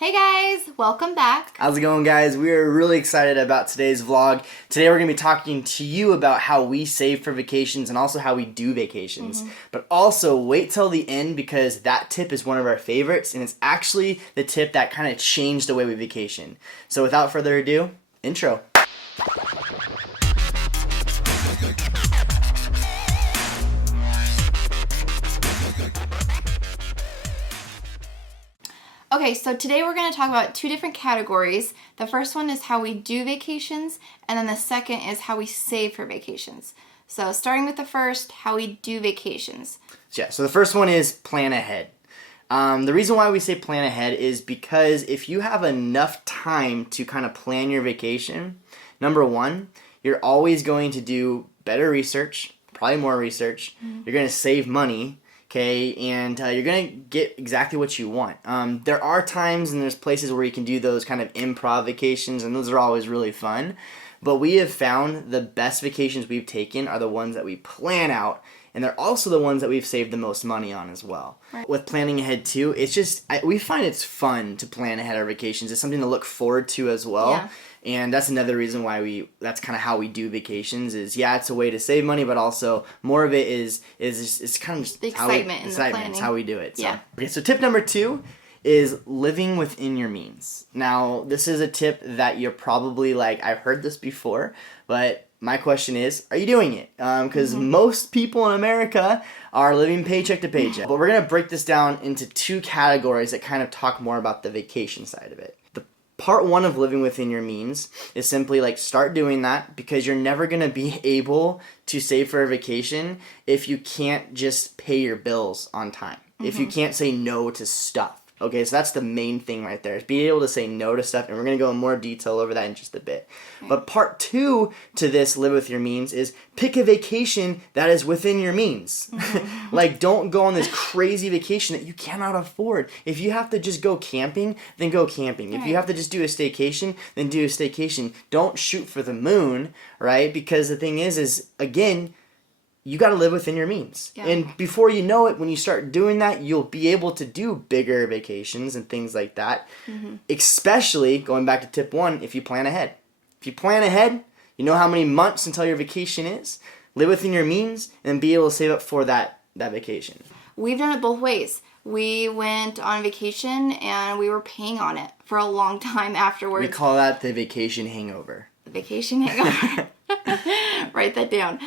Hey guys, welcome back. How's it going, guys? We are really excited about today's vlog. Today we're going to be talking to you about how we save for vacations and also how we do vacations. But also wait till the end because that tip is one of our favorites and it's actually the tip that kind of changed the way we vacation. So without further ado, intro. Okay, so today we're going to talk about two different categories. The first one is how we do vacations, and then the second is how we save for vacations. So starting with the first, how we do vacations. Yeah, so the first one is plan ahead. The reason why we say plan ahead is because if you have enough time to kind of plan your vacation, number one, you're always going to do better research, probably more research. You're going to save money. Okay, and you're going to get exactly what you want. There are times and there's places where you can do those kind of improv vacations, and those are always really fun. But we have found the best vacations we've taken are the ones that we plan out, and they're also the ones that we've saved the most money on as well. Right. With planning ahead too, it's just, we find it's fun to plan ahead our vacations. It's something to look forward to as well. Yeah. And that's another reason why that's kind of how we do vacations is, yeah, it's a way to save money, but also more of it is kind of just the excitement and the planning. It's how we do it. So. Yeah. Okay, so tip number 2 is living within your means. Now, this is a tip that you're probably like, I've heard this before, but my question is, are you doing it? Because most people in America are living paycheck to paycheck. But we're going to break this down into two categories that kind of talk more about the vacation side of it. Part 1 of living within your means is simply like start doing that because you're never going to be able to save for a vacation if you can't just pay your bills on time. If you can't say no to stuff. Okay, so that's the main thing right there, is being able to say no to stuff, and we're going to go in more detail over that in just a bit. Right. But part 2 to this live with your means is pick a vacation that is within your means. Like, don't go on this crazy vacation that you cannot afford. If you have to just go camping, then go camping. Right. If you have to just do a staycation, then do a staycation. Don't shoot for the moon, right? Because the thing is again, you got to live within your means. Yeah. And before you know it, when you start doing that, you'll be able to do bigger vacations and things like that. Especially, going back to tip 1, if you plan ahead. If you plan ahead, you know how many months until your vacation is. Live within your means and be able to save up for that vacation. We've done it both ways. We went on vacation and we were paying on it for a long time afterwards. We call that the vacation hangover. The vacation hangover. Write that down.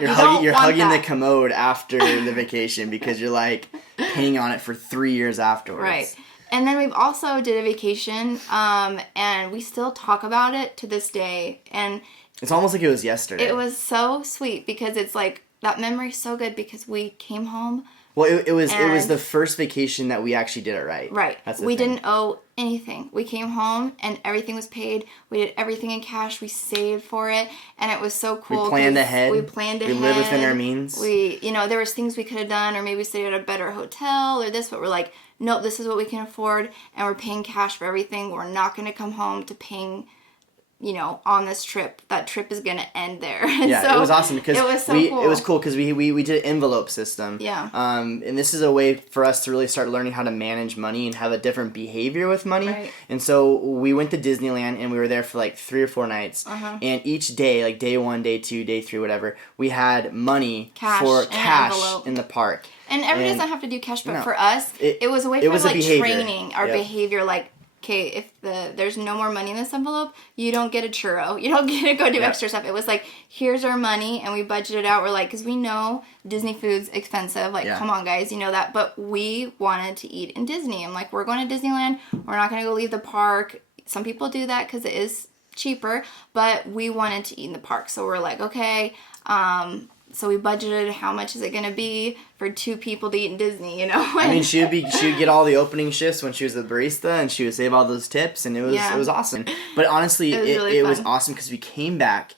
You're hugging the commode after the vacation because you're like paying on it for 3 years afterwards. Right. And then we've also did a vacation, and we still talk about it to this day. And it's almost like it was yesterday. It was so sweet because it's like that memory's so good because we came home. Well, it was the first vacation that we actually did it right. Right. That's we didn't owe anything. We came home and everything was paid. We did everything in cash. We saved for it, and it was so cool. We planned ahead. We lived within our means. There was things we could have done, or maybe stayed at a better hotel or this, but we're like, nope, this is what we can afford, and we're paying cash for everything. We're not going to come home to paying, on this trip. That trip is going to end there. And yeah, so it was awesome because it was cool. It was cool because we did an envelope system. Yeah. And this is a way for us to really start learning how to manage money and have a different behavior with money. Right. And so we went to Disneyland and we were there for like 3 or 4 nights. And each day, like day 1, day 2, day 3, whatever, we had money for cash in the park. And everybody doesn't have to do cash, but for us, it was a way for us, like, training our behavior. Like, okay, if there's no more money in this envelope, you don't get a churro. You don't get to go do extra stuff. It was like, here's our money, and we budgeted out. We're like, because we know Disney food's expensive. Like, come on, guys, you know that. But we wanted to eat in Disney. I'm like, we're going to Disneyland. We're not going to go leave the park. Some people do that because it is cheaper, but we wanted to eat in the park. So we're like, okay, so we budgeted how much is it going to be for 2 people to eat in Disney, I mean, she would get all the opening shifts when she was a barista, and she would save all those tips, and it was awesome. But honestly, it was awesome because we came back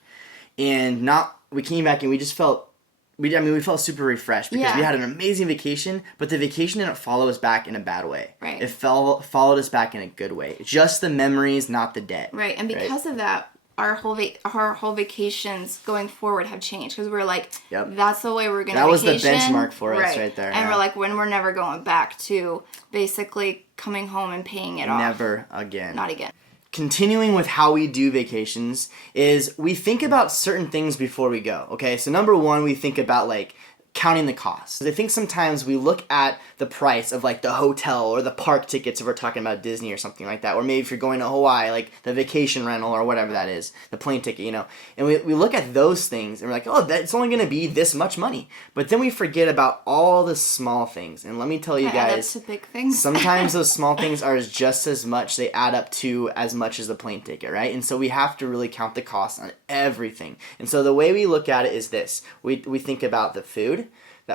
and we just felt we felt super refreshed because we had an amazing vacation, but the vacation didn't follow us back in a bad way. Right. It followed us back in a good way. Just the memories, not the debt. Right. And because of that, our whole vacations going forward have changed because we're like, yep. That's the way we're going to vacation. That was the benchmark for us right there. And we're like, when we're never going back to basically coming home and paying it off. Never again. Not again. Continuing with how we do vacations is we think about certain things before we go, okay? So number one, we think about like counting the cost. I think sometimes we look at the price of like the hotel or the park tickets if we're talking about Disney or something like that, or maybe if you're going to Hawaii, like the vacation rental or whatever that is, the plane ticket, you know, and we look at those things and we're like, oh, that's only going to be this much money. But then we forget about all the small things. And let me tell you guys, to big things. sometimes those small things are just as much, they add up to as much as the plane ticket, right? And so we have to really count the cost on everything. And so the way we look at it is this. We think about the food,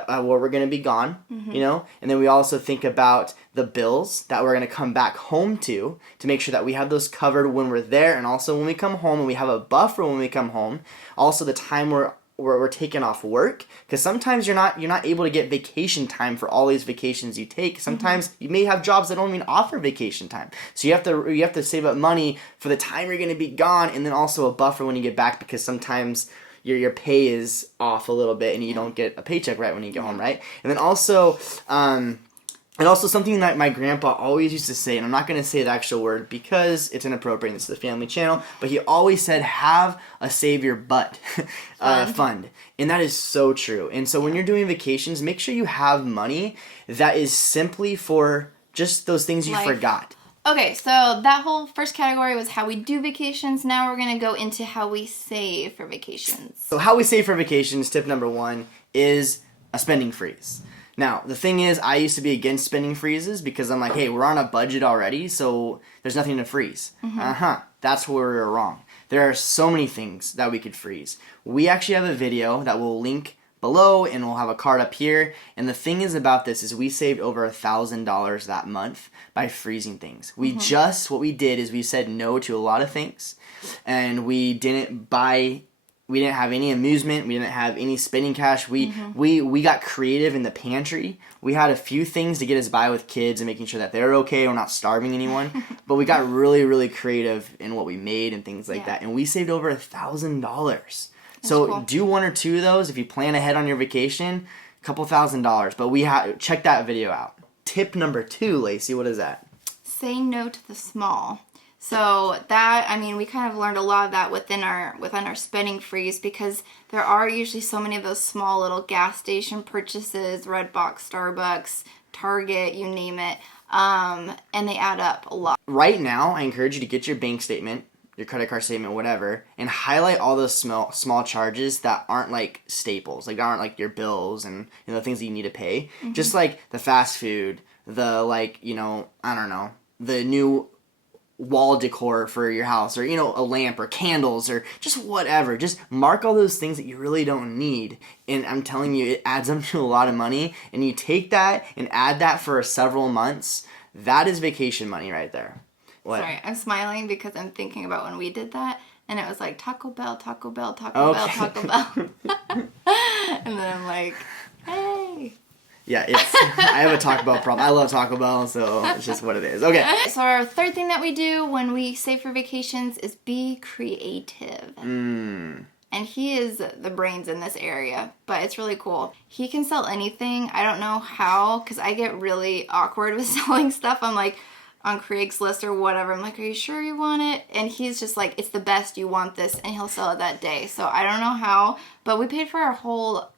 where we're going to be gone, you know, and then we also think about the bills that we're going to come back home to make sure that we have those covered when we're there, and also when we come home, and we have a buffer when we come home. Also the time we're taking off work, because sometimes you're not able to get vacation time for all these vacations you take. Sometimes you may have jobs that don't even offer vacation time, so you have to save up money for the time you're going to be gone, and then also a buffer when you get back, because sometimes your pay is off a little bit and you don't get a paycheck right when you get home, right? And then also, something that my grandpa always used to say, and I'm not going to say the actual word because it's inappropriate, this is a family channel, but he always said, have a save your butt fund. And that is so true. And so when you're doing vacations, make sure you have money that is simply for just those things you forgot. Okay, so that whole first category was how we do vacations. Now we're going to go into how we save for vacations. So how we save for vacations, tip number one, is a spending freeze. Now, the thing is, I used to be against spending freezes because I'm like, hey, we're on a budget already, so there's nothing to freeze. That's where we were wrong. There are so many things that we could freeze. We actually have a video that we'll link below, and we'll have a card up here. And the thing is about this is we saved over $1,000 that month by freezing things. What we did is we said no to a lot of things, and we didn't have any amusement, we didn't have any spending cash. We got creative in the pantry. We had a few things to get us by with kids and making sure that they're okay, we're not starving anyone. But we got really, really creative in what we made and things like that. And we saved over $1,000. So cool. Do one or two of those if you plan ahead on your vacation, a couple $1,000. But check that video out. Tip number 2, Lacey, what is that? Say no to the small. So that, I mean, we kind of learned a lot of that within our spending freeze, because there are usually so many of those small little gas station purchases, Redbox, Starbucks, Target, you name it, and they add up a lot. Right now, I encourage you to get your bank statement, your credit card statement, whatever, and highlight all those small charges that aren't like staples, like aren't like your bills and the things that you need to pay. Just like the fast food, the the new wall decor for your house, or a lamp or candles or just whatever. Just mark all those things that you really don't need, and I'm telling you, it adds up to a lot of money. And you take that and add that for several months. That is vacation money right there. What? Sorry, I'm smiling because I'm thinking about when we did that, and it was like Taco Bell, Taco Bell, Taco Bell, Taco Bell. And then I'm like, hey. Yeah, I have a Taco Bell problem. I love Taco Bell, so it's just what it is. Okay. So our third thing that we do when we save for vacations is be creative. And he is the brains in this area, but it's really cool. He can sell anything. I don't know how, because I get really awkward with selling stuff. I'm like, on Craigslist or whatever, I'm like, are you sure you want it? And he's just like, it's the best, you want this, and he'll sell it that day. So I don't know how, but we paid for our whole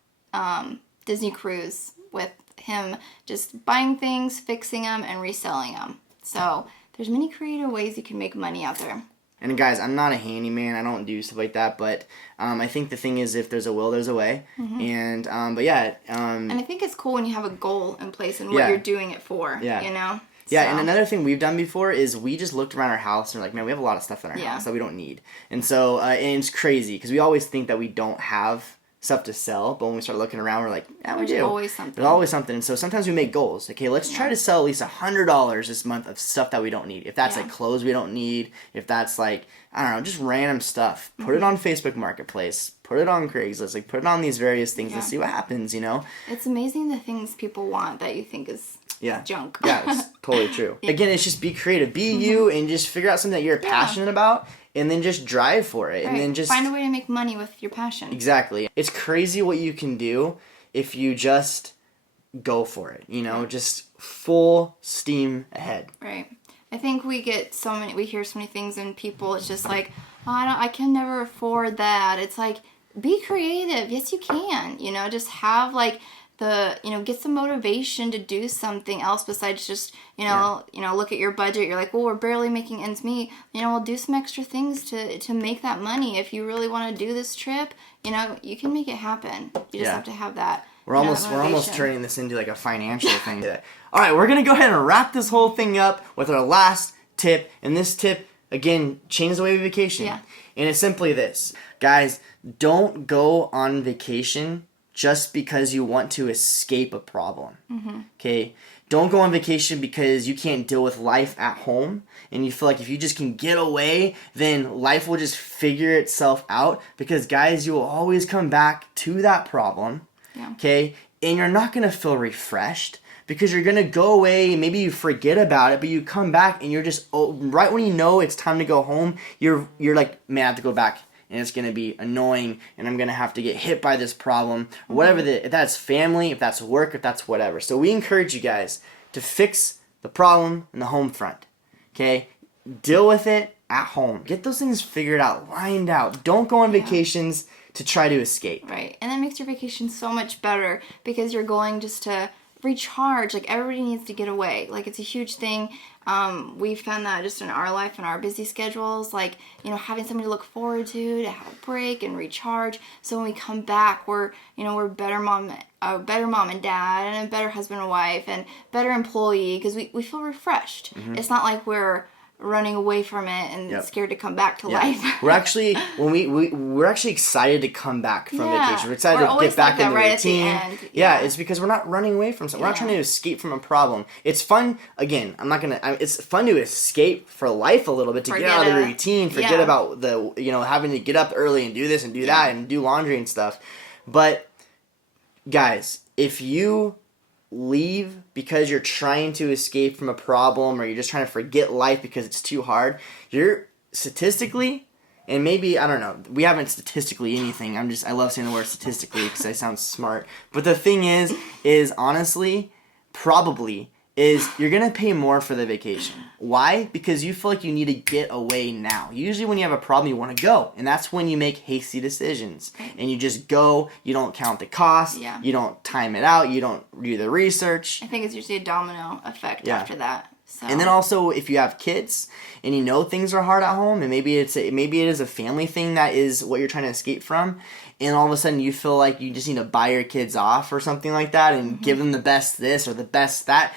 Disney cruise with him just buying things, fixing them, and reselling them. So there's many creative ways you can make money out there. And guys, I'm not a handyman. I don't do stuff like that. But I think the thing is, if there's a will, there's a way. And but yeah. And I think it's cool when you have a goal in place and what you're doing it for. Yeah. Yeah, and another thing we've done before is we just looked around our house and we're like, man, we have a lot of stuff in our house that we don't need. And so, and it's crazy because we always think that we don't have stuff to sell, but when we start looking around, we're like, yeah, we do. There's always something. There's always something. And so sometimes we make goals. Okay, let's try to sell at least $100 this month of stuff that we don't need. If that's like clothes we don't need, if that's like, I don't know, just random stuff. Put it on Facebook Marketplace. Put it on Craigslist. Like, put it on these various things and see what happens, It's amazing the things people want that you think is junk. Yeah, it's totally true. Again, it's just be creative. Be you and just figure out something that you're passionate about and then just drive for it. Right. And then just find a way to make money with your passion. Exactly. It's crazy what you can do if you just go for it, you know, just full steam ahead. Right. I think we hear so many things in people, it's just like, oh, I can never afford that. It's like, be creative. Yes, you can, you know, just have like get some motivation to do something else besides just, look at your budget. You're like, well, we're barely making ends meet. We'll do some extra things to make that money. If you really want to do this trip, you can make it happen. You just have to have that. We're almost turning this into like a financial thing today. All right, we're going to go ahead and wrap this whole thing up with our last tip. And this tip, again, changes the way we vacation. Yeah. And it's simply this. Guys, don't go on vacation just because you want to escape a problem. Okay? Don't go on vacation because you can't deal with life at home and you feel like if you just can get away, then life will just figure itself out. Because, guys, you will always come back to that problem. Yeah. Okay? And you're not going to feel refreshed because you're going to go away, maybe you forget about it, but you come back and you're just, right when you know it's time to go home, you're like, man, I have to go back and it's going to be annoying and I'm going to have to get hit by this problem, or whatever, if that's family, if that's work, if that's whatever. So we encourage you guys to fix the problem in the home front. Okay? Deal with it at home. Get those things figured out, lined out. Don't go on vacations to try to escape. Right. And that makes your vacation so much better because you're going just to recharge. Like, everybody needs to get away. Like, it's a huge thing. We found that just in our life and our busy schedules, like, having something to look forward to have a break and recharge. So when we come back, we're better mom and dad and a better husband and wife and better employee because we feel refreshed. It's not like we're running away from it and scared to come back to life. We're actually we're actually excited to come back from vacation. We're excited to get back in the routine. At the end. Yeah, it's because we're not running away from something. We're not trying to escape from a problem. It's fun. Again, it's fun to escape for life a little bit, to get out of the routine, forget about the having to get up early and do this and do that and do laundry and stuff. But guys, if you leave because you're trying to escape from a problem or you're just trying to forget life because it's too hard, you're statistically, and maybe, I don't know, we haven't statistically anything, I love saying the word statistically because I sound smart, but the thing is honestly, probably, is you're going to pay more for the vacation. Why? Because you feel like you need to get away now. Usually when you have a problem, you want to go. And that's when you make hasty decisions. And you just go, you don't count the cost, you don't time it out, you don't do the research. I think it's usually a domino effect after that. So. And then also, if you have kids and you know things are hard at home, and maybe it is a family thing that is what you're trying to escape from, and all of a sudden you feel like you just need to buy your kids off or something like that and give them the best this or the best that,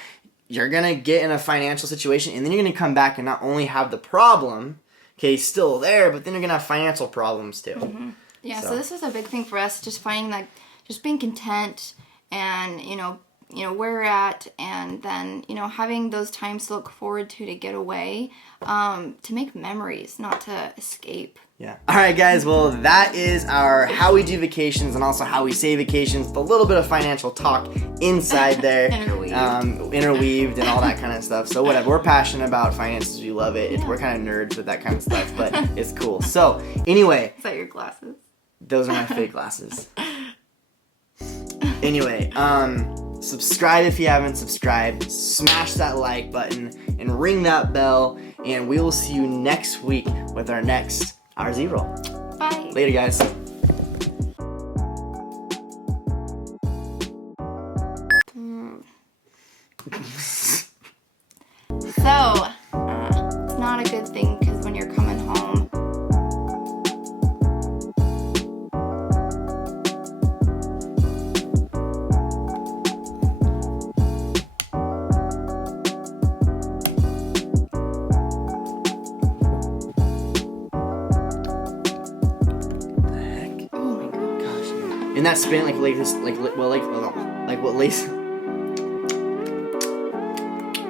you're going to get in a financial situation, and then you're going to come back and not only have the problem, still there, but then you're going to have financial problems too. Yeah, so this was a big thing for us, just finding that, just being content and, where we're at, and then, having those times to look forward to get away, to make memories, not to escape. Yeah. All right, guys. Well, that is our how we do vacations and also how we save vacations with a little bit of financial talk inside there. Interweaved and all that kind of stuff. So whatever. We're passionate about finances. We love it. We're kind of nerds with that kind of stuff, but it's cool. So anyway. Is that your glasses? Those are my fake glasses. Anyway, subscribe if you haven't subscribed. Smash that like button and ring that bell. And we will see you next week with our next ourzroll. Bye. Later, guys. So, it's not a good thing because when you're coming home, in that spin, like what Lacey.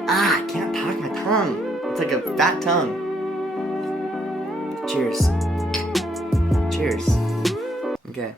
I can't talk my tongue. It's like a fat tongue. Cheers. Cheers. Okay.